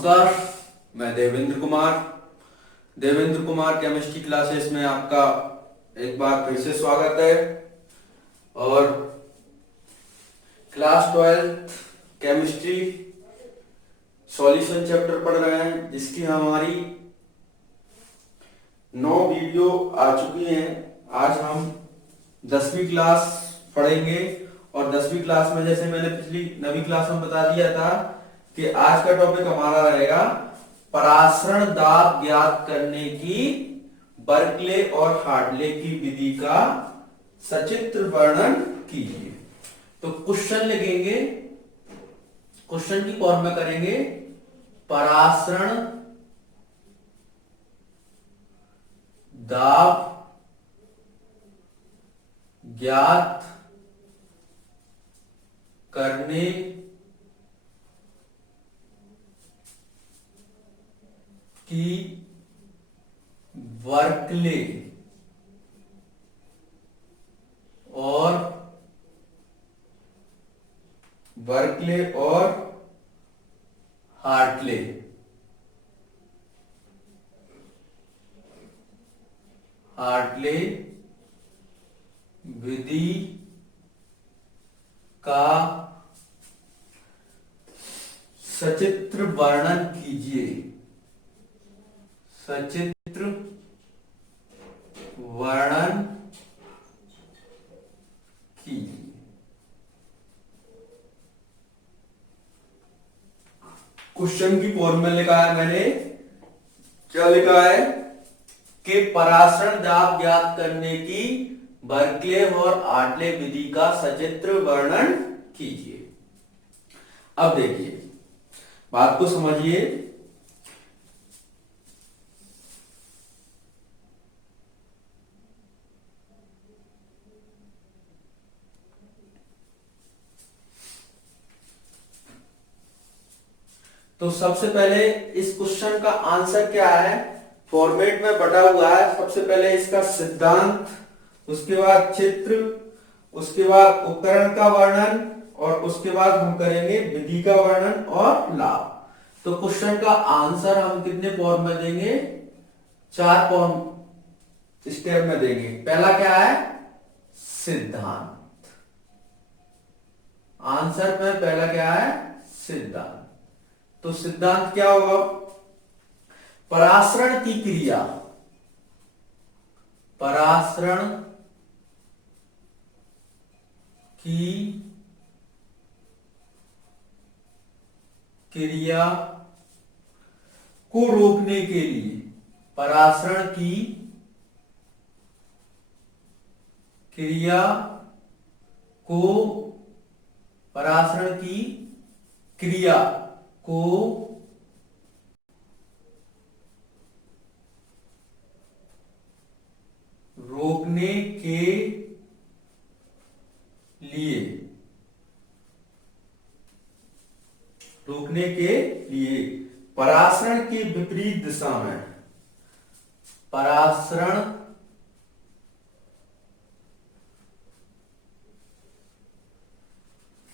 नमस्कार, मैं Devendra Kumar chemistry classes में आपका एक बार फिर से स्वागत है। और क्लास 12 केमिस्ट्री सॉल्यूशन चैप्टर पढ़ रहे हैं, जिसकी हमारी 9 वीडियो आ चुकी हैं। आज हम 10वीं क्लास पढ़ेंगे और 10वीं क्लास में, जैसे मैंने पिछली 9वीं क्लास में बता दिया था कि आज का टॉपिक हमारा रहेगा परासरण दाब ज्ञात करने की बर्कले और हार्टले की विधि का सचित्र वर्णन कीजिए। तो क्वेश्चन लिखेंगे, क्वेश्चन की फॉर्म में करेंगे परासरण दाब ज्ञात करने की बर्कले और हार्टले विधि का सचित्र वर्णन कीजिए। सचित्र वर्णन कीजिए। क्वेश्चन की फॉर्म में लिखा है मैंने, क्या लिखा है कि परासरण दाब ज्ञात करने की बर्कले और हार्टले विधि का सचित्र वर्णन कीजिए। अब देखिए, बात को समझिए। तो सबसे पहले इस क्वेश्चन का आंसर क्या है, फॉर्मेट में बटा हुआ है। सबसे पहले इसका सिद्धांत, उसके बाद चित्र, उसके बाद उपकरण का वर्णन और उसके बाद हम करेंगे विधि का वर्णन और लाभ। तो क्वेश्चन का आंसर हम कितने फॉर्म में देंगे? 4 फॉर्म स्टेप में देंगे। पहला क्या है? सिद्धांत। आंसर में पहला क्या है? सिद्धांत। तो सिद्धांत क्या होगा? परासरण की क्रिया, परासरण की क्रिया को रोकने के लिए, परासरण की क्रिया को, परासरण की क्रिया को रोकने के लिए परासरण के विपरीत दिशा में, परासरण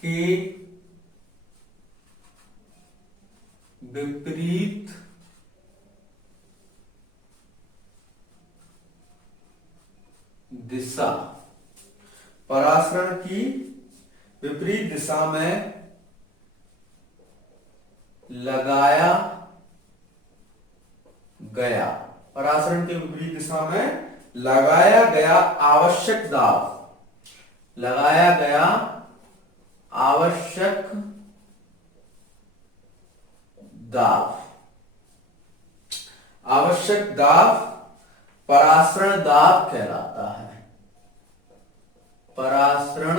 के विपरीत दिशा, परासरण की विपरीत दिशा में लगाया गया, परासरण के विपरीत दिशा में लगाया गया आवश्यक दाब, लगाया गया आवश्यक दाब, आवश्यक दाब परासरण दाब कहलाता है। परासरण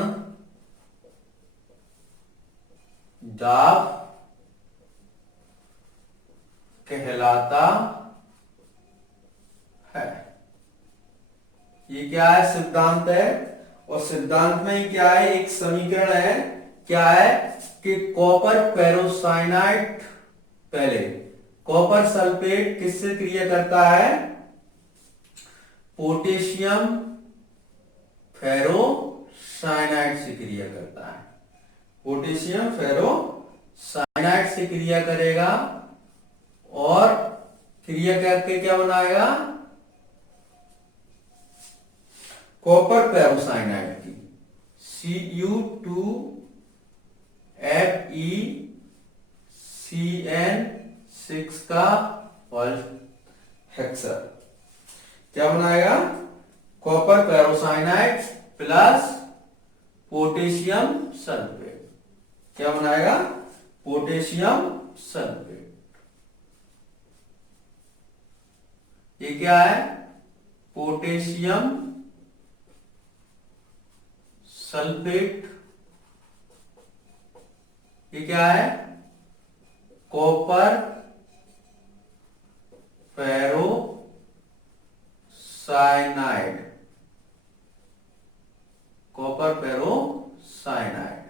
दाब कहलाता है। ये क्या है? सिद्धांत है। और सिद्धांत में ही क्या है? एक समीकरण है। क्या है कि कॉपर पेरोसाइनाइड, पहले कॉपर सल्फेट किससे क्रिया करता है? पोटेशियम फेरोसाइनाइड से क्रिया करता है। पोटेशियम फेरोसाइनाइड से क्रिया करेगा और क्रिया करके क्या बनाएगा, कॉपर फेरोसाइनाइड की, Cu2FeCN6 का होल हेक्सर क्या बनाएगा, copper ferrocyanide plus potassium sulphate, क्या बनाएगा, पोटेशियम सल्फेट। ये क्या है, पोटेशियम सल्फेट। ये क्या है, copper ferrocyanide, copper ferrocyanide.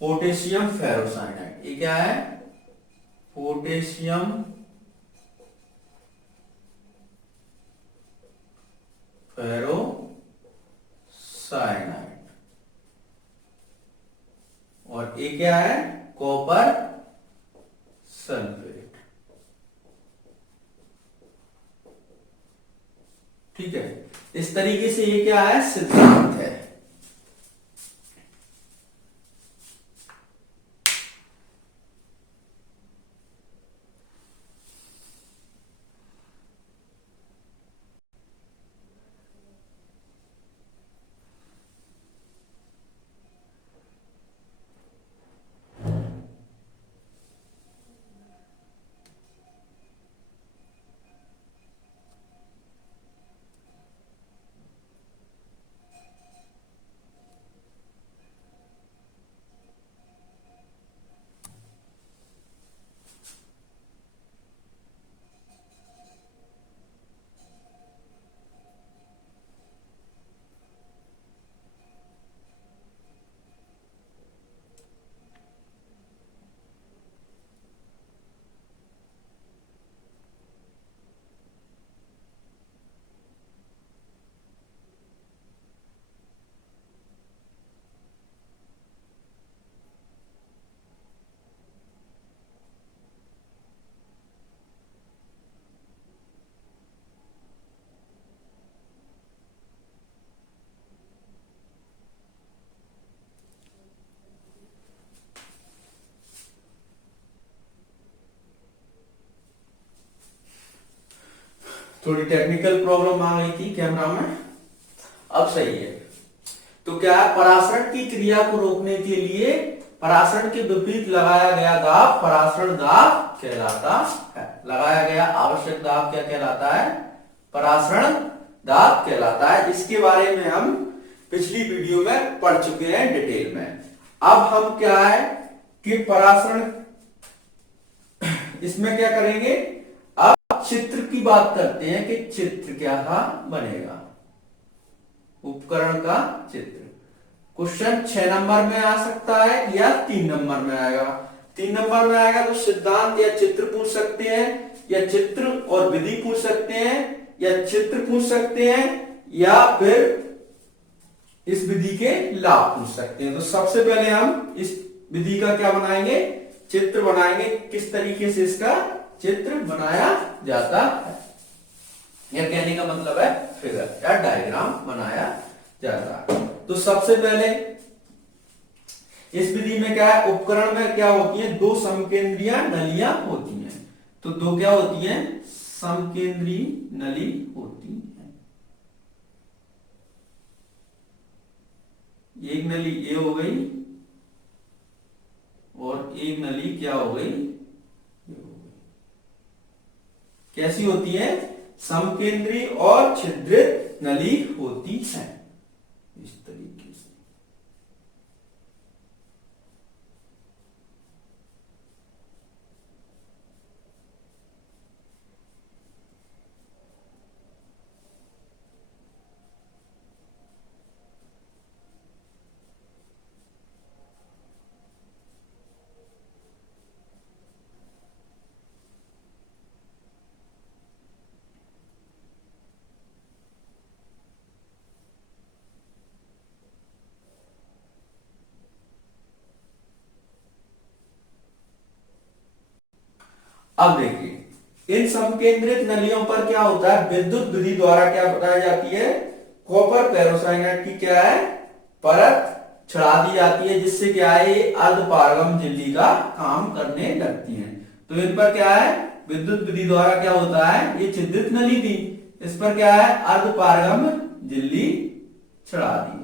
Potassium ferrocyanide, ये क्या है, पोटेशियम फेरोसाइनाइड, और ये क्या है, कॉपर सल्फेट। ठीक है, इस तरीके से ये क्या है, सिद्धांत है। थोड़ी टेक्निकल प्रॉब्लम आ गई थी कैमरा में, अब सही है। तो क्या है, परासरण की क्रिया को रोकने के लिए परासरण के विपरीत लगाया गया दाब परासरण दाब कहलाता है। लगाया गया आवश्यक दाब क्या कहलाता है, परासरण दाब कहलाता है। इसके बारे में हम पिछली वीडियो में पढ़ चुके हैं डिटेल में। अब हम क्या है कि परासरण इसमें क्या करेंगे, अब चित्र की बात करते हैं कि चित्र क्या बनेगा, उपकरण का चित्र। क्वेश्चन 6 नंबर में आ सकता है या 3 नंबर में आएगा। 3 नंबर में आएगा तो सिद्धांत या चित्र पूछ सकते हैं, या चित्र और विधि पूछ सकते हैं, या चित्र पूछ सकते हैं, या फिर इस विधि के लाभ पूछ सकते हैं। तो सबसे पहले हम इस विधि का क्या बनाएंगे, चित्र बनाएंगे। किस तरीके से इसका चित्र बनाया जाता है, यह कहने का मतलब है फिगर या डायग्राम बनाया जाता है। तो सबसे पहले इस विधि में क्या है, उपकरण में क्या होती है, दो समकेंद्रीय नलियां होती हैं। तो दो क्या होती हैं, समकेंद्रीय नली होती है। एक नली ये हो गई और एक नली क्या हो गई, ये हो गई। कैसी होती है, समकेंद्री और छिद्रित नली होती है, इस तरीके से। अब देखिए इन समकेंद्रित नलियों पर क्या होता है, विद्युत विधि द्वारा क्या बताई जाती है, कॉपर फेरोसाइनाइड की क्या है, परत चढ़ा दी जाती है, जिससे क्या है ये अर्धपारगम झिल्ली का काम करने लगती है। तो इन पर क्या है, विद्युत विधि द्वारा क्या होता है, ये छिद्रित नली थी, इस पर क्या है अर्धपारगम झिल्ली चढ़ा दी है।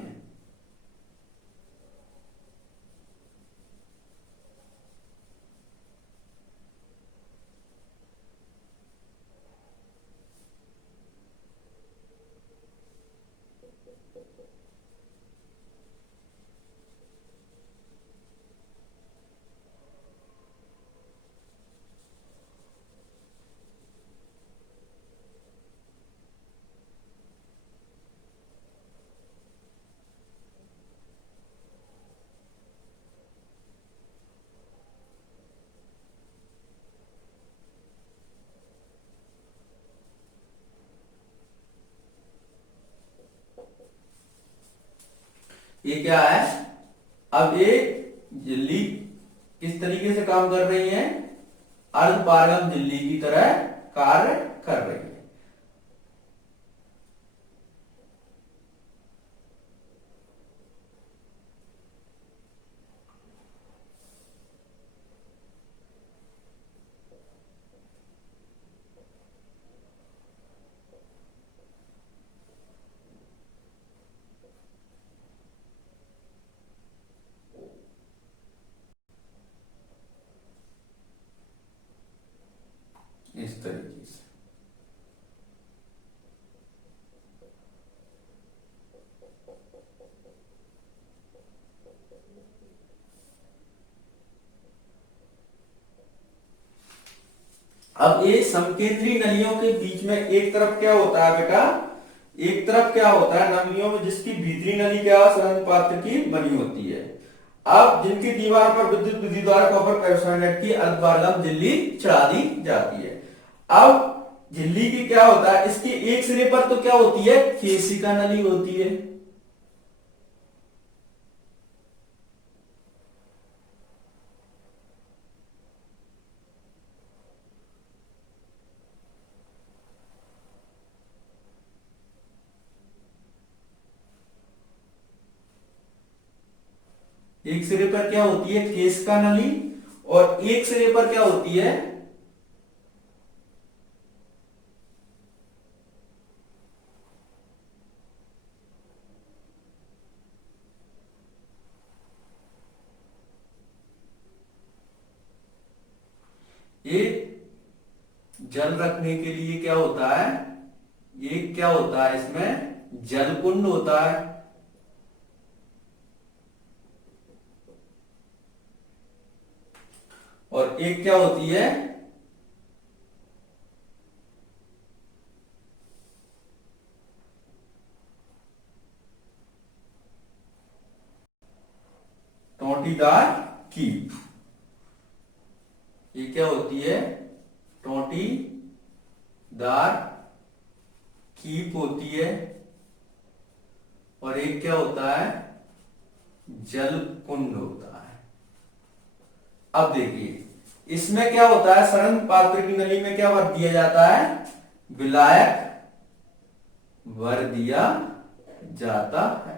ये क्या है, अब ये झिल्ली किस तरीके से काम कर रही है, अर्धपारगम झिल्ली की तरह कार्य कर रही है। इस तरीके से अब ये समकेंद्री नलियों के बीच में एक तरफ क्या होता है बेटा, एक तरफ क्या होता है नलियों में जिसकी भीतरी नली क्या सरंध्र पात्र की बनी होती है। अब जिनकी दीवार पर विद्युत विधि द्वारा कॉपर पेरोसाइनाइड की अर्धपारगम झिल्ली चढ़ा दी जाती है। अब झिल्ली की क्या होता है, इसके एक सिरे पर तो क्या होती है, केशिका नली होती है, एक सिरे पर क्या होती है केशिका नली, और एक सिरे पर क्या होती है, ये जल रखने के लिए क्या होता है, ये क्या होता है इसमें जलकुंड होता है, और एक क्या होती है, टोंटीदार कीप। ये क्या होती है, टोंटीदार कीप होती है, और एक क्या होता है जलकुंड होता है। अब देखिए इसमें क्या होता है, सरंध्र पात्र की नली में क्या भर दिया जाता है, विलायक भर दिया जाता है,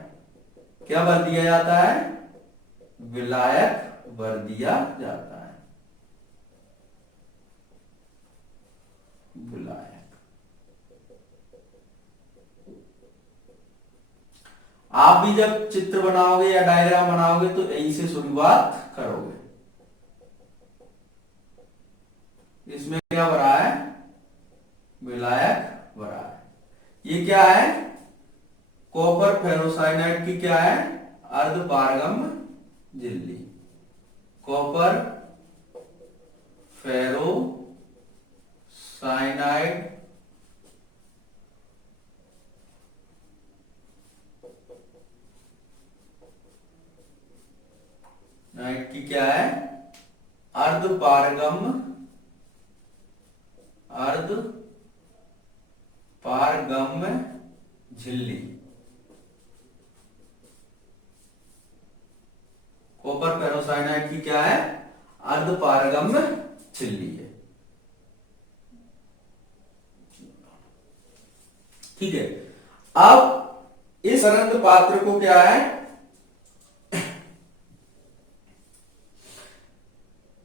क्या भर दिया जाता है, विलायक भर दिया जाता है, विलायक। आप भी जब चित्र बनाओगे या डायग्राम बनाओगे तो यहीं से शुरुआत करोगे। इसमें क्या भरा है, विलायक भरा है। ये क्या है, कॉपर फेरोसाइनाइड की क्या है अर्धपारगम झिल्ली, कॉपर फेरोसाइनाइड नाइट की क्या है अर्धपारगम झिल्ली, कॉपर पेरोसाइनाइड की क्या है अर्धपारगम झिल्ली है। ठीक है। अब इस सरंध्र पात्र को क्या है,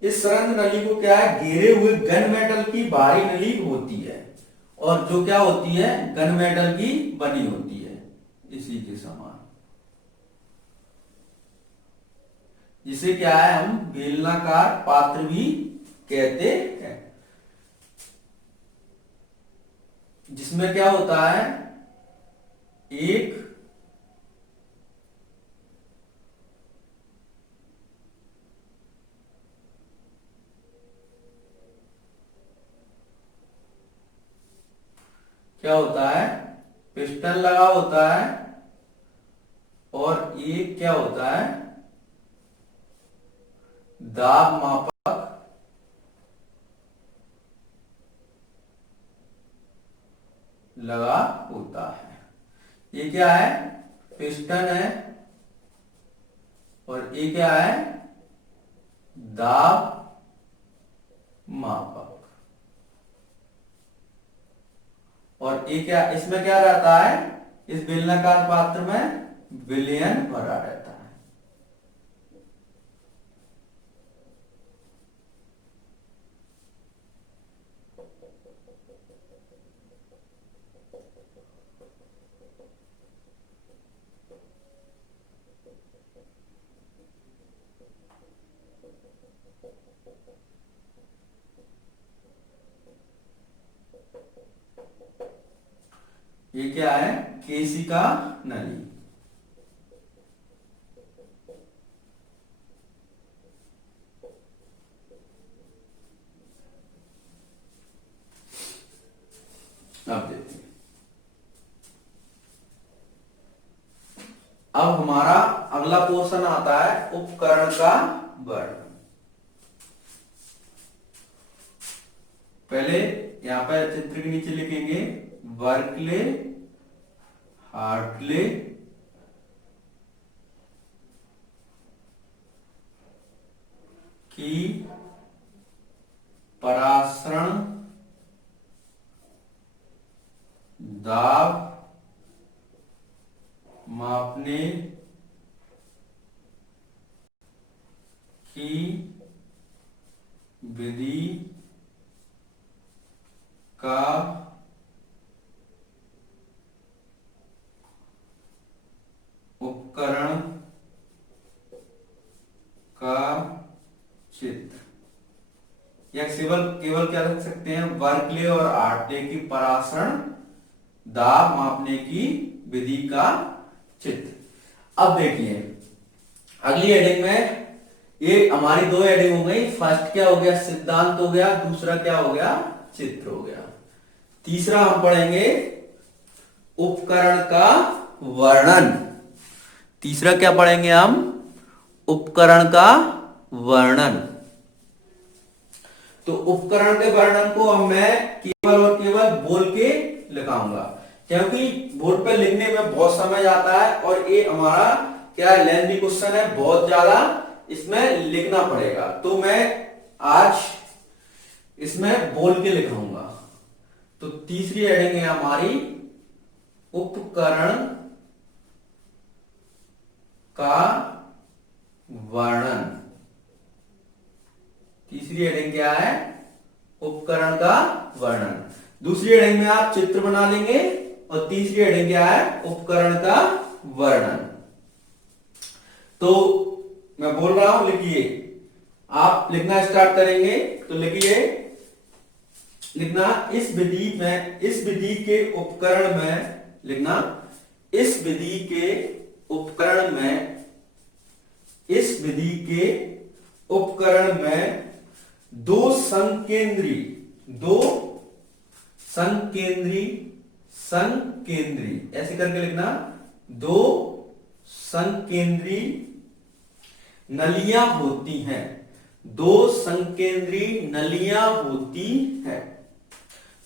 इस सरंध्र नली को क्या है, घेरे हुए गन मेटल की बाहरी नली होती है, और जो क्या होती है, गन मेटल की बनी होती है, इसी के समान, जिसे क्या है हम बेलनाकार पात्र भी कहते हैं, जिसमें क्या होता है, एक क्या होता है, पिस्टन लगा होता है, और एक क्या होता है, दाब मापक लगा होता है। ये क्या है, पिस्टन है, और ये क्या है, दाब मापक, और ये क्या, इसमें क्या रहता है, इस बेलनाकार पात्र में विलयन भरा रहता है। ये क्या है, केशिका नली। अब देखिए, अब हमारा अगला पोर्शन आता है उपकरण का वर्णन। पहले यहां पर चित्र के नीचे लिखेंगे वर्कले, हार्टले, की परासरण दाब मापने की विधि का उपकरण का चित्र, या केवल केवल क्या रख सकते हैं, वर्कले और हार्टले की परासरण दाब मापने की विधि का चित्र। अब देखिए अगली हेडिंग में, ये हमारी दो हेडिंग हो गई, फर्स्ट क्या हो गया, सिद्धांत हो गया, दूसरा क्या हो गया, चित्र हो गया। तीसरा हम पढ़ेंगे उपकरण का वर्णन। तीसरा क्या पढ़ेंगे हम, उपकरण का वर्णन। तो उपकरण के वर्णन को अब मैं केवल और केवल बोल के लिखाऊंगा, क्योंकि बोर्ड पे लिखने में बहुत समय जाता है, और ये हमारा क्या लेंथी क्वेश्चन है, बहुत ज्यादा इसमें लिखना पड़ेगा, तो मैं आज इसमें बोल के लिखाऊंगा। तो तीसरी हेडिंग है हमारी उपकरण का वर्णन। तीसरी हेडिंग क्या है, उपकरण का वर्णन। दूसरी हेडिंग में आप चित्र बना लेंगे, और तीसरी हेडिंग क्या है, उपकरण का वर्णन। तो मैं बोल रहा हूं, लिखिए, आप लिखना स्टार्ट करेंगे तो लिखिए, लिखना इस विधि में, इस विधि के उपकरण में, लिखना इस विधि के उपकरण में, इस विधि के उपकरण में दो संकेंद्री, दो संकेंद्री, संकेंद्री ऐसे करके लिखना, दो संकेंद्री नलियां होती हैं, दो संकेंद्री नलियां होती हैं।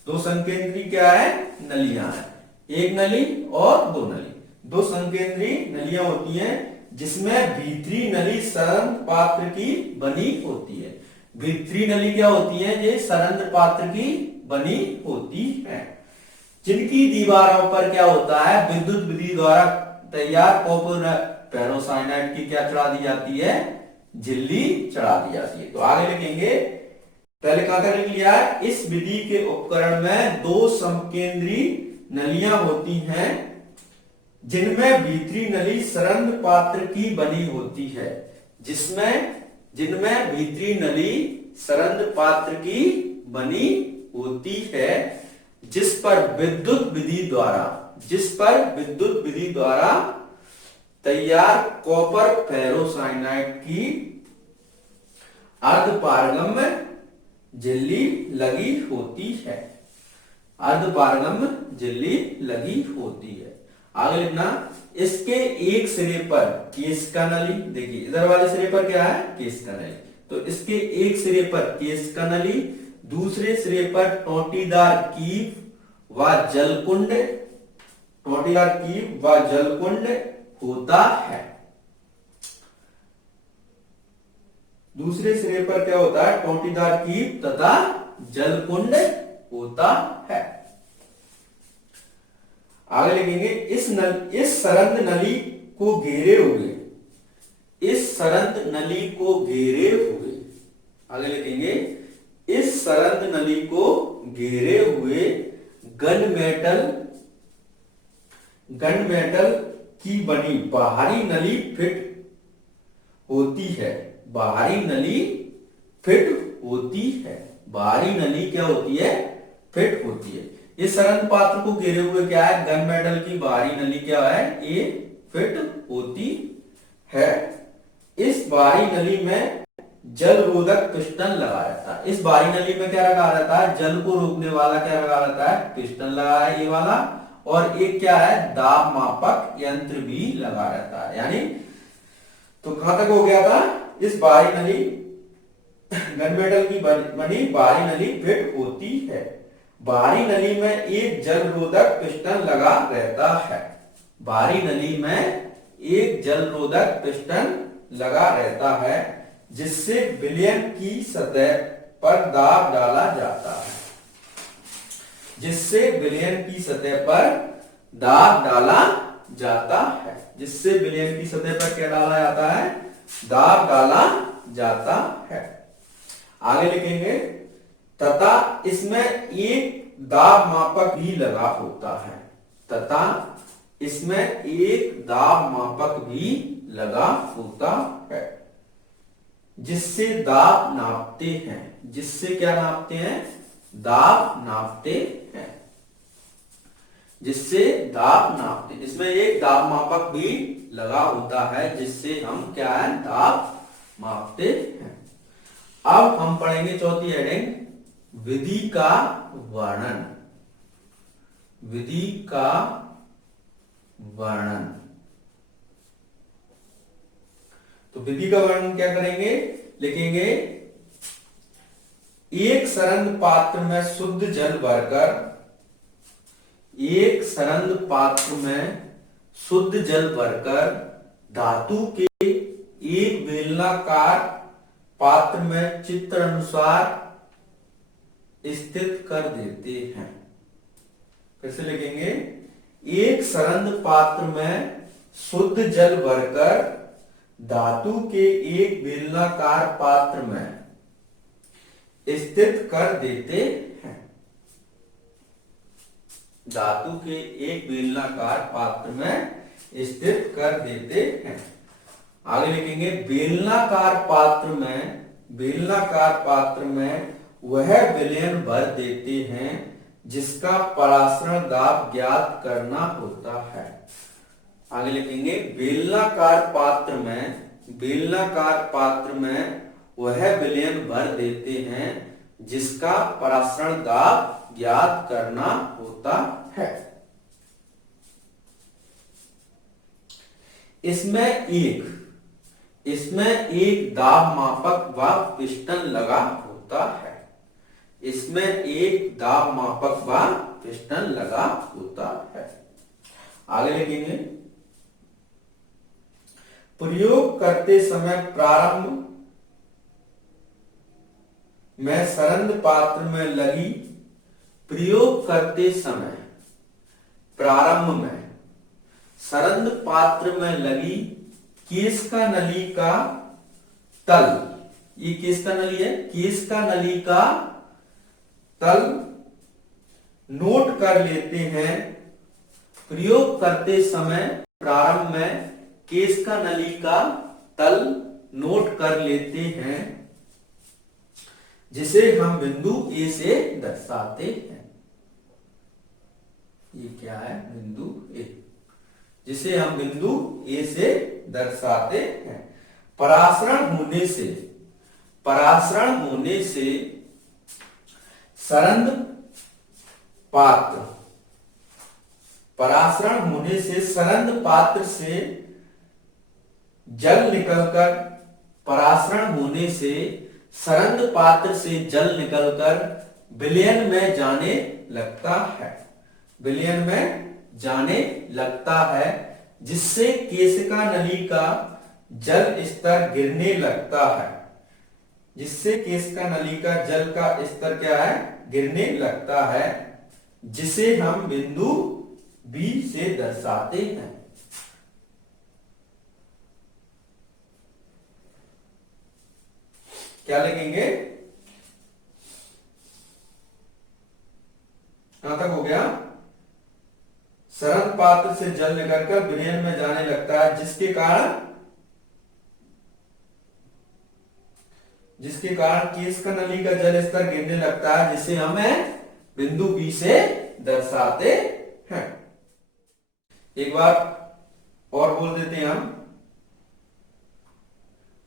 दो संकेंद्री क्या है, नलियां है, एक नली और दो नली, दो संकेंद्री नलियां होती हैं, जिसमें भीतरी नली सरंध्र पात्र की बनी होती है। भीतरी नली क्या होती है, ये सरंध्र पात्र की बनी होती है। जिनकी दीवारों पर क्या होता है, विद्युत विधि द्वारा तैयार कॉपर फेरोसाइनाइड की क्या चढ़ा दी जाती है, झिल्ली चढ़ा दी जाती है। तो आगे लिखेंगे, पहले कहां तक लिख लिया है, इस विधि के उपकरण में दो समकेंद्री नलियां होती हैं जिनमें भीतरी नली सरंध्र पात्र की बनी होती है, जिनमें भीतरी नली सरंध्र पात्र की बनी होती है, जिस पर विद्युत विधि द्वारा तैयार कॉपर फेरोसाइनाइड की अर्धपारगम्य झिल्ली लगी होती है। अर्धपारगम्य झिल्ली लगी होती है। आगे लिखना, इसके एक सिरे पर केश का नली, देखिए इधर वाले सिरे पर क्या है, केश का नली, तो इसके एक सिरे पर केश का नली, दूसरे सिरे पर टोटीदार कीव व जलकुंड होता है। दूसरे सिरे पर क्या होता है, टोटीदार कीव तथा जलकुंड होता है। आगे लिखेंगे, इस सरंध्र नली को घेरे हुए, आगे लिखेंगे, इस सरंध्र नली को घेरे हुए गन मेटल की बनी बाहरी नली फिट होती है। बाहरी नली क्या होती है, फिट होती है। ये सरंध्र पात्र को घेरे हुए क्या है, गन मेटल की बाहरी नली क्या है, ये फिट होती है। इस बाहरी नली में जल रोधक पिस्टन लगा रहता है। इस बाहरी नली में क्या लगा रहता है, जल को रोकने वाला क्या लगा रहता है, पिस्टन लगा है ये वाला, और एक क्या है, दाब मापक यंत्र भी लगा रहता है। यानी तो कहां तक हो गया था, इस बाहरी नली गन मेटल की बनी बाहरी नली फिट होती है। बाहरी नली में एक जल रोधक पिस्टन लगा रहता है। बाहरी नली में एक जल रोधक पिस्टन लगा रहता है, जिससे विलयन की सतह पर दाब डाला जाता है। जिससे विलयन की सतह पर दाब डाला जाता है। जिससे विलयन की सतह पर क्या डाला जाता है, दाब डाला जाता है। आगे लिखेंगे, तथा इसमें एक दाब मापक भी लगा होता है। तथा इसमें एक दाब मापक भी लगा होता है, जिससे दाब नापते हैं। जिससे क्या नापते हैं, दाब नापते हैं। जिससे दाब नापते, इसमें एक दाब मापक भी लगा होता है, जिससे हम क्या है, दाब मापते हैं। अब हम पढ़ेंगे चौथी हेडिंग, विधि का वर्णन। विधि का वर्णन। तो विधि का वर्णन क्या करेंगे, लिखेंगे, एक सरंध्र पात्र में शुद्ध जल भरकर, एक सरंध्र पात्र में शुद्ध जल भरकर धातु के एक बेलनाकार पात्र में चित्र अनुसार स्थित कर देते हैं। फिर से लिखेंगे, एक सरंध्र पात्र में शुद्ध जल भरकर धातु के एक बेलनाकार पात्र में स्थित कर देते हैं। धातु के एक बेलनाकार पात्र में स्थित कर देते हैं। आगे लिखेंगे, बेलनाकार पात्र में वह विलयन भर देते हैं जिसका परासरण दाब ज्ञात करना होता है। आगे लिखेंगे, बेलनाकार पात्र में वह विलयन भर देते हैं जिसका परासरण दाब ज्ञात करना होता है। इसमें एक दाब मापक व पिस्टन लगा होता है। इसमें एक दाब मापक व पिस्टन लगा होता है। आगे लिखेंगे, प्रयोग करते समय प्रारंभ में सरंध्र पात्र में लगी, प्रयोग करते समय प्रारंभ में सरंद पात्र में लगी केश का नली का तल, ये केश का नली है, केश का नली का तल नोट कर लेते हैं। प्रयोग करते समय प्रारंभ में केश का नली का तल नोट कर लेते हैं, जिसे हम बिंदु ए से दर्शाते हैं। ये क्या है? बिंदु ए, जिसे हम बिंदु ए से दर्शाते हैं। परासरण होने से, परासरण होने से सरंद पात्र, परासरण होने से सरंद पात्र से जल निकलकर, परासरण होने से सरंद पात्र से जल निकलकर विलयन में जाने लगता है, विलयन में जाने लगता है, जिससे केशिका नली का जल स्तर गिरने लगता है, जिससे केशिका नली का जल का स्तर क्या है? गिरने लगता है, जिसे हम बिंदु बी से दर्शाते हैं। क्या लिखेंगे? कहां तक हो गया? सरंद पात्र से जल निकलकर विलयन में जाने लगता है, जिसके कारण केश का नली का जल स्तर गिरने लगता है, जिसे हमें बिंदु बी से दर्शाते हैं। एक बार और बोल देते हैं हम।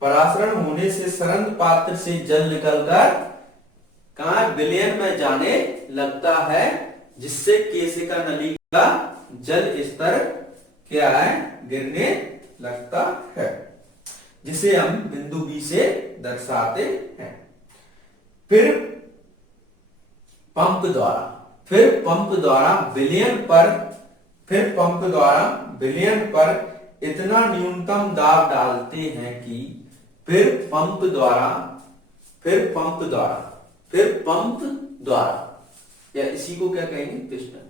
परासरण होने से सरंद पात्र से जल निकलकर कहां? विलयन में जाने लगता है, जिससे केशिका नली का जल स्तर क्या है? गिरने लगता है, जिसे हम बिंदु बी से दर्शाते हैं। फिर पंप द्वारा, फिर पंप द्वारा विलयन पर, फिर पंप द्वारा विलयन पर इतना न्यूनतम दाब डालते हैं कि फिर पंप द्वारा, फिर पंप द्वारा, फिर पंप द्वारा, या इसी को क्या कहेंगे? पिस्टन।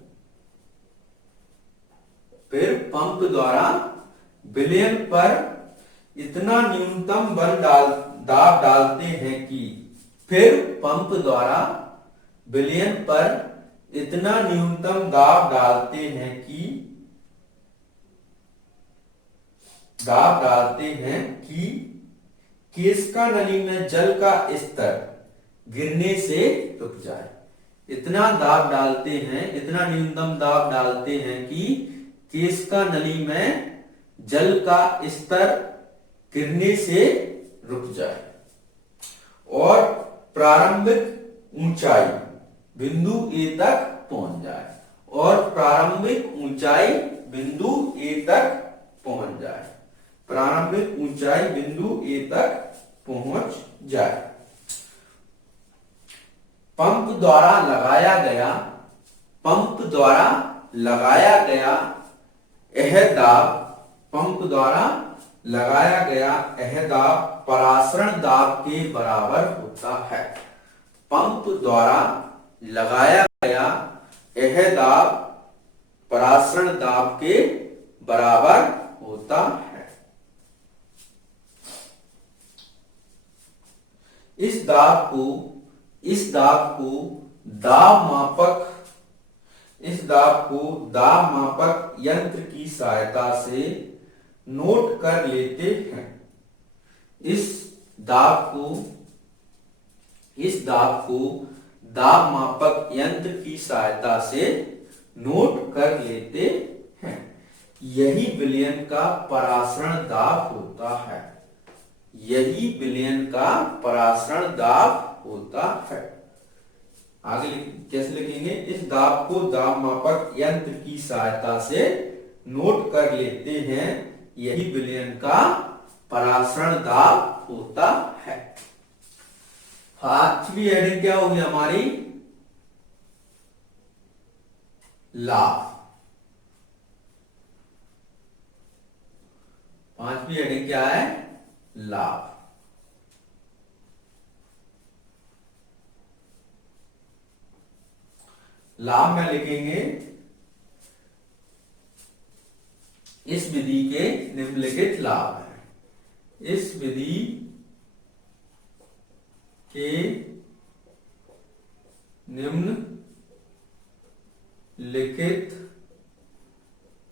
फिर पंप द्वारा विलयन पर इतना न्यूनतम दाब डालते हैं कि, फिर पंप द्वारा विलयन पर इतना न्यूनतम दाब डालते हैं कि, दाब डालते हैं कि केशिका नली में जल का स्तर गिरने से रुक जाए। इतना दाब डालते हैं, इतना न्यूनतम दाब डालते हैं कि केशिका नली में जल का स्तर गिरने से रुक जाए और प्रारंभिक ऊंचाई बिंदु ए तक पहुंच जाए, और प्रारंभिक ऊंचाई बिंदु ए तक पहुंच जाए, प्रारंभिक ऊंचाई बिंदु ए तक पहुंच जाए। पंप द्वारा लगाया गया, पंप द्वारा लगाया गया यह दाब, पंप द्वारा लगाया गया यह दाब परासरण दाब के बराबर होता है। पंप द्वारा लगाया गया यह दाब परासरण दाब के बराबर होता है। इस दाब को दाब मापक यंत्र की सहायता से नोट कर लेते हैं। इस दाब को दाब मापक यंत्र की सहायता से नोट कर लेते हैं। यही विलयन का परासरण दाब होता है, यही विलयन का परासरण दाब होता है। आगे कैसे लिखेंगे? इस दाब को दाब मापक यंत्र की सहायता से नोट कर लेते हैं, यही विलयन का परासरण दाब होता है। पांचवी हेडिंग क्या होगी हमारी? लाभ। पांचवी हेडिंग क्या है? लाभ। लाभ में लिखेंगे इस विधि के निम्नलिखित लाभ हैं। इस विधि के निम्नलिखित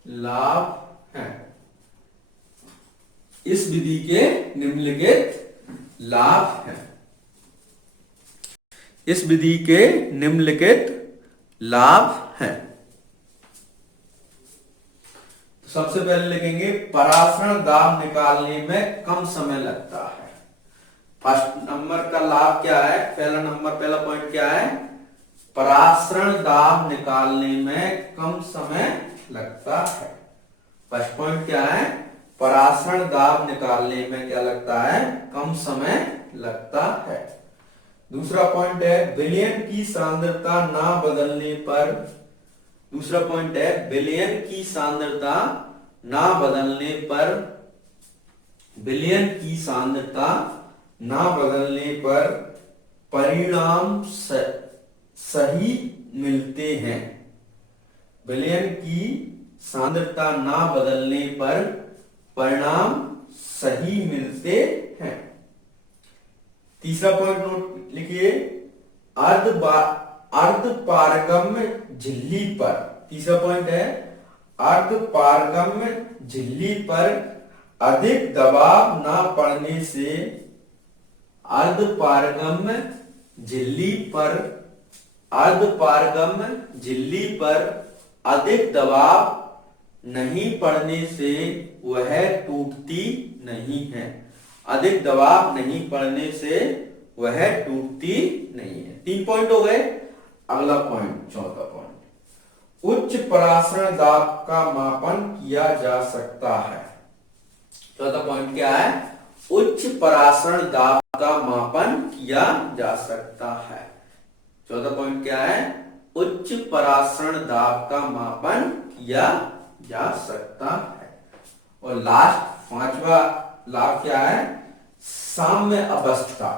लाभ हैं। इस विधि के निम्नलिखित लाभ हैं। इस विधि के निम्नलिखित लाभ हैं। तो सबसे पहले लिखेंगे परासरण दाब निकालने में कम समय लगता है। फर्स्ट नंबर का लाभ क्या है? पहला पॉइंट क्या है? परासरण दाब निकालने में कम समय लगता है। फर्स्ट पॉइंट क्या है? परासरण दाब निकालने में क्या लगता है? कम समय लगता है। दूसरा पॉइंट है विलयन की सांद्रता ना बदलने पर। दूसरा पॉइंट है विलयन की सांद्रता ना बदलने पर। विलयन की सांद्रता ना बदलने पर परिणाम सही मिलते हैं। विलयन की सांद्रता ना बदलने पर परिणाम सही मिलते हैं। तीसरा पॉइंट नोट लिखिए अर्ध पारगम्य झिल्ली पर। तीसरा पॉइंट है अर्ध पारगम्य झिल्ली पर अधिक दबाव ना पड़ने से। अर्ध पारगम्य झिल्ली पर अधिक दबाव नहीं पड़ने से वह टूटती नहीं है। अधिक दबाव नहीं पड़ने से वह टूटती नहीं है। 3 पॉइंट हो गए। अगला पॉइंट, चौथा पॉइंट, उच्च परासरण दाब का मापन किया जा सकता है। चौथा पॉइंट क्या है? उच्च परासरण दाब का मापन किया जा सकता है। चौथा पॉइंट क्या है? उच्च परासरण दाब का मापन किया जा सकता है। और लास्ट 5वां लाभ क्या है? साम्य अवस्था।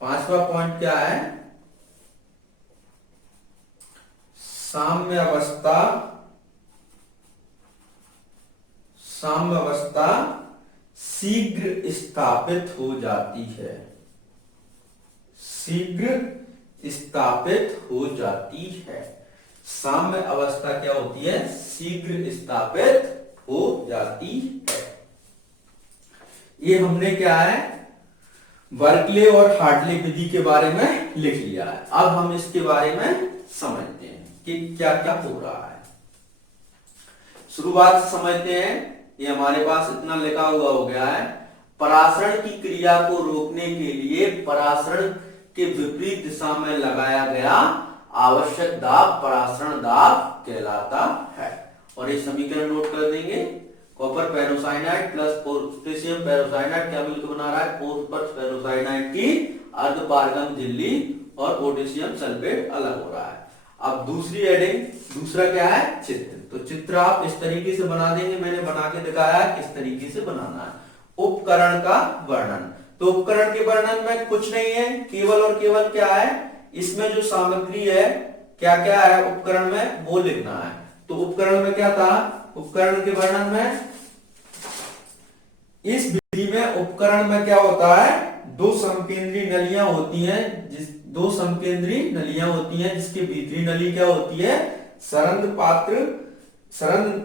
5वां पॉइंट क्या है? साम्य अवस्था। साम्य अवस्था शीघ्र स्थापित हो जाती है। शीघ्र स्थापित हो जाती है। साम्य अवस्था क्या होती है? शीघ्र स्थापित हो जाती है। ये हमने क्या है? बर्कले और हार्टले विधि के बारे में लिख लिया है। अब हम इसके बारे में समझते हैं कि क्या क्या हो रहा है। शुरुआत से समझते हैं। ये हमारे पास इतना लिखा हुआ हो गया है। परासरण की क्रिया को रोकने के लिए परासरण के विपरीत दिशा में लगाया गया आवश्यक दाब परासरण दाब कहलाता है। और ये समीकरण नोट कर देंगे। कॉपर पेरोसाइनाइड प्लस पोटेशियम पेरोसाइनाइड क्या मिलकर बना रहा है? कॉपर पेरोसाइनाइड की अर्धपारगम झिल्ली और पोटेशियम सल्फेट अलग हो रहा है। अब दूसरी एडिंग, दूसरा क्या है? चित्र। तो चित्र आप इस तरीके से बना देंगे। मैंने बना के दिखाया किस तरीके से बनाना है। उपकरण का वर्णन। तो उपकरण के वर्णन में कुछ नहीं है, केवल और केवल क्या है? इसमें जो सामग्री है क्या क्या है उपकरण में वो लिखना है। तो उपकरण में क्या था? उपकरण के वर्णन में इस विधि में उपकरण में क्या होता है? दो समकेंद्री नलियां होती हैं। दो समकेंद्री नलियां होती हैं जिसकी भीतरी नली क्या होती है? सरंध्र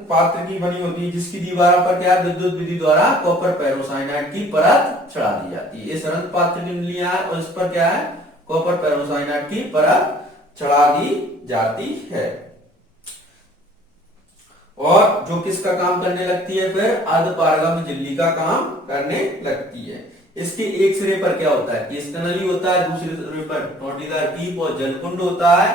पात्र की बनी होती है, जिसकी दीवार पर क्या विद्युत विधि द्वारा कॉपर पेरोसाइनाइड की परत चढ़ा दी जाती है। ये सरंध्र पात्र की नलियां है और इस पर क्या है? कॉपर पेरोसाइनाइड की परत चढ़ा दी जाती है। और जो किसका काम करने लगती है? फिर अर्धपारगम्य झिल्ली का काम करने लगती है। इसके एक सिरे पर क्या होता है? केश नली होता है, दूसरे सिरे पर टोटीदार कीप और जलकुंड होता है।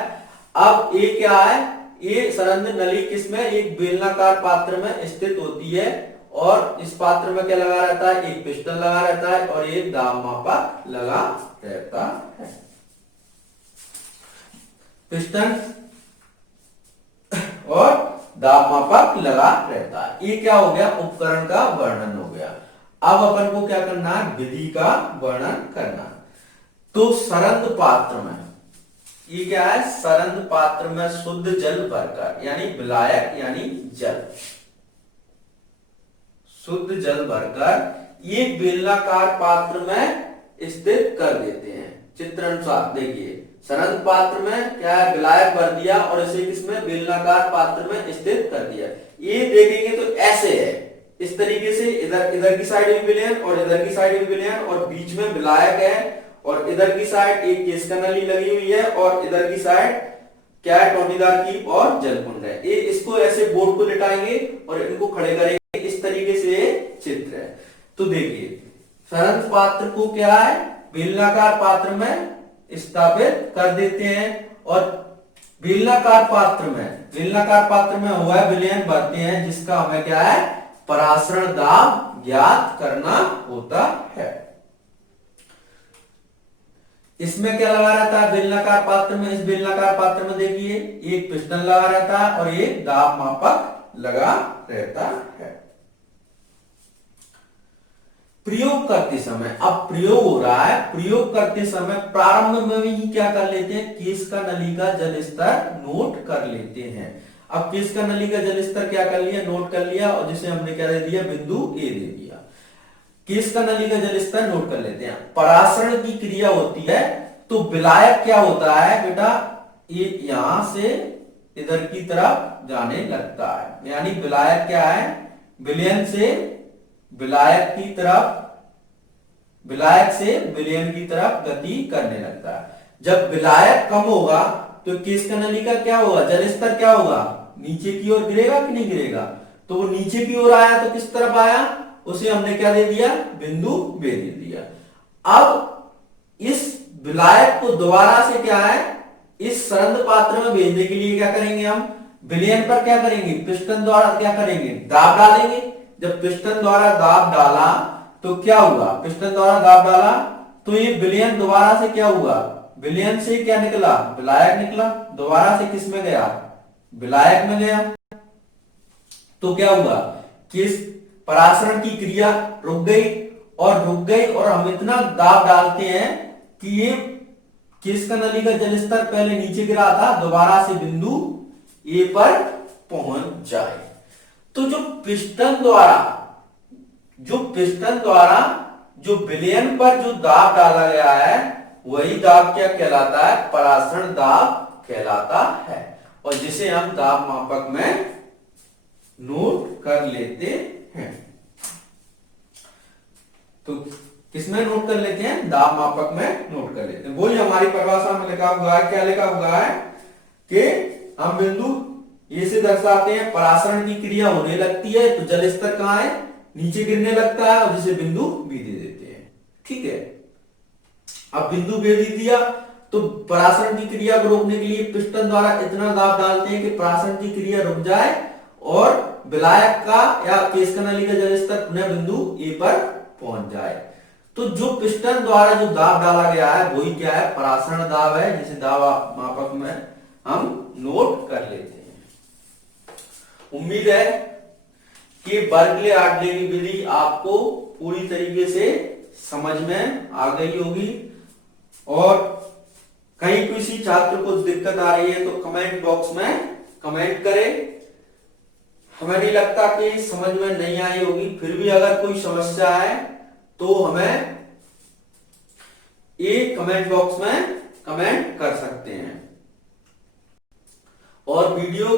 अब ये क्या है? ये सरंध्र नली किसमें? एक बेलनाकार पात्र में स्थित होती है और इस पात्र में क्या लगा रहता है? एक पिस्टन लगा रहता है और एक दाब मापक लगा रहता है। पिस्टन और दाब मापक लगा रहता है। ये क्या हो गया? उपकरण का वर्णन हो गया। अब अपन को क्या करना है? विधि का वर्णन करना। तो सरंध्र पात्र में ये क्या है? सरंध्र पात्र में शुद्ध जल भरकर यानी विलायक यानी जल शुद्ध जल भरकर एक बेलनाकार पात्र में स्थित कर देते हैं। चित्र अनुसार देखिए, सरंद पात्र में क्या है, विलायक भर दिया और इसे किसमें, बेलनाकार पात्र में स्थित कर दिया। ये देखेंगे तो ऐसे है, इस तरीके से इधर की साइड भी विलयन और इधर की साइड भी विलयन और बीच में विलायक है और इधर की साइड एक केशका नली लगी हुई है और इधर की साइड क्या है, टोटीदार की और जलकुंड है। ये इसको ऐसे बोर्ड को लिटाएंगे और इनको खड़े करेंगे, इस तरीके से चित्र है। तो देखिए, सरंद पात्र को क्या है, बेलनाकार पात्र में स्थापित कर देते हैं और बेलनाकार पात्र में हुआ विलयन भरते हैं, जिसका हमें क्या है, परासरण दाब ज्ञात करना होता है। इसमें क्या लगा रहता है, बेलनाकार पात्र में, इस बेलनाकार पात्र में देखिए एक पिस्टन लगा रहता है और एक दाब मापक लगा रहता है। प्रयोग करते समय, अब प्रयोग हो रहा है, प्रयोग करते समय प्रारंभ में भी क्या कर लेते हैं, केशका नली का जल स्तर नोट कर लेते हैं। अब केशका नली का जल स्तर क्या कर लिया, नोट कर लिया और जिसे हमने क्या दे दिया, बिंदु ए दे दिया। केशका नली का जल स्तर नोट कर लेते हैं। परासरण की क्रिया होती है तो विलायक क्या होता है बेटा, ये यहां से इधर की तरफ जाने लगता है, यानी विलायक क्या है, विलयन से विलायक की तरफ, विलायक से विलयन की तरफ गति करने लगता है। जब विलायक कम होगा तो केशका नली का क्या होगा, जल स्तर क्या होगा, नीचे की ओर गिरेगा कि नहीं गिरेगा। तो वो नीचे की ओर आया तो किस तरफ आया, उसे हमने क्या दे दिया, बिंदु बे दे दिया। अब इस विलायक को दोबारा से क्या है, इस सरंद पात्र में भेजने के लिए क्या करेंगे, हम विलयन पर क्या करेंगे, पिस्टन द्वारा क्या करेंगे, दाब डालेंगे। जब पिस्टन द्वारा दाब डाला तो क्या हुआ, पिस्टन द्वारा दाब डाला तो ये विलयन दोबारा से क्या हुआ, विलयन से क्या निकला, विलायक निकला, दोबारा से किस में गया, विलायक में गया। तो क्या हुआ कि इस परासरण की क्रिया रुक गई और हम इतना दाब डालते हैं कि ये केशका नली का जल स्तर पहले नीचे गिरा था, दोबारा से बिंदु ए पर पहुंच जाए। तो जो पिस्टन द्वारा जो विलयन पर जो दाब डाला गया है, वही दाब क्या कहलाता है, परासरण दाब कहलाता है और जिसे हम दाब मापक में नोट कर लेते हैं। तो किसमें नोट कर लेते हैं, दाब मापक में नोट कर लेते हैं। वही हमारी परिभाषा में लिखा हुआ है, क्या लिखा हुआ है कि हम बिंदु ये से दर्शाते हैं, परासरण की क्रिया होने लगती है तो जल स्तर कहां है, नीचे गिरने लगता है और जिसे बिंदु बी दे देते हैं। ठीक है, अब बिंदु बी दे दिया तो परासरण की क्रिया को रोकने के लिए पिस्टन द्वारा इतना दाब डालते हैं कि परासरण की क्रिया रुक जाए और विलायक का या केशका नली का जल स्तर पुनः बिंदु ए पर पहुंच जाए। तो जो पिस्टन द्वारा जो दाब डाला गया है वही क्या है, परासरण दाब है, जिसे दाब मापक में हम नोट कर लेते हैं। उम्मीद है कि बर्कले हार्टले की विधि आपको पूरी तरीके से समझ में आ गई होगी और कहीं किसी छात्र को दिक्कत आ रही है तो कमेंट बॉक्स में कमेंट करें। हमें नहीं लगता कि समझ में नहीं आई होगी, फिर भी अगर कोई समस्या है तो हमें ये कमेंट बॉक्स में कमेंट कर सकते हैं और वीडियो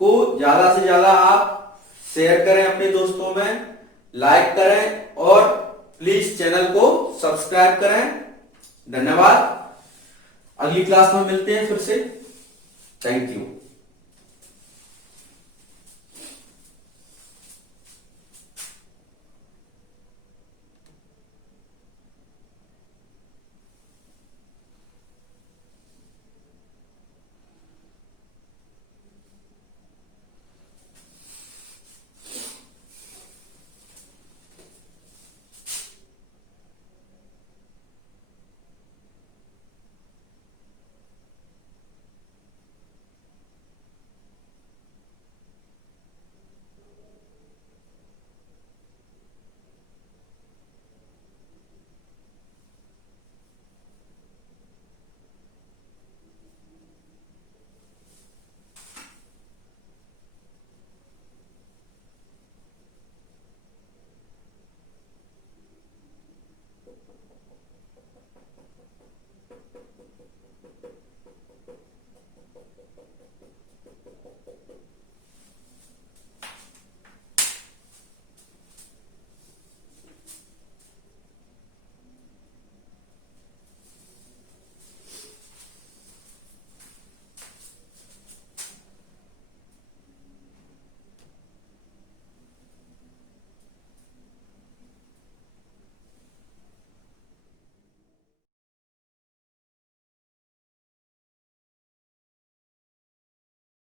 को ज्यादा से ज्यादा आप शेयर करें अपने दोस्तों में, लाइक करें और प्लीज चैनल को सब्सक्राइब करें। धन्यवाद, अगली क्लास में मिलते हैं फिर से। Thank you.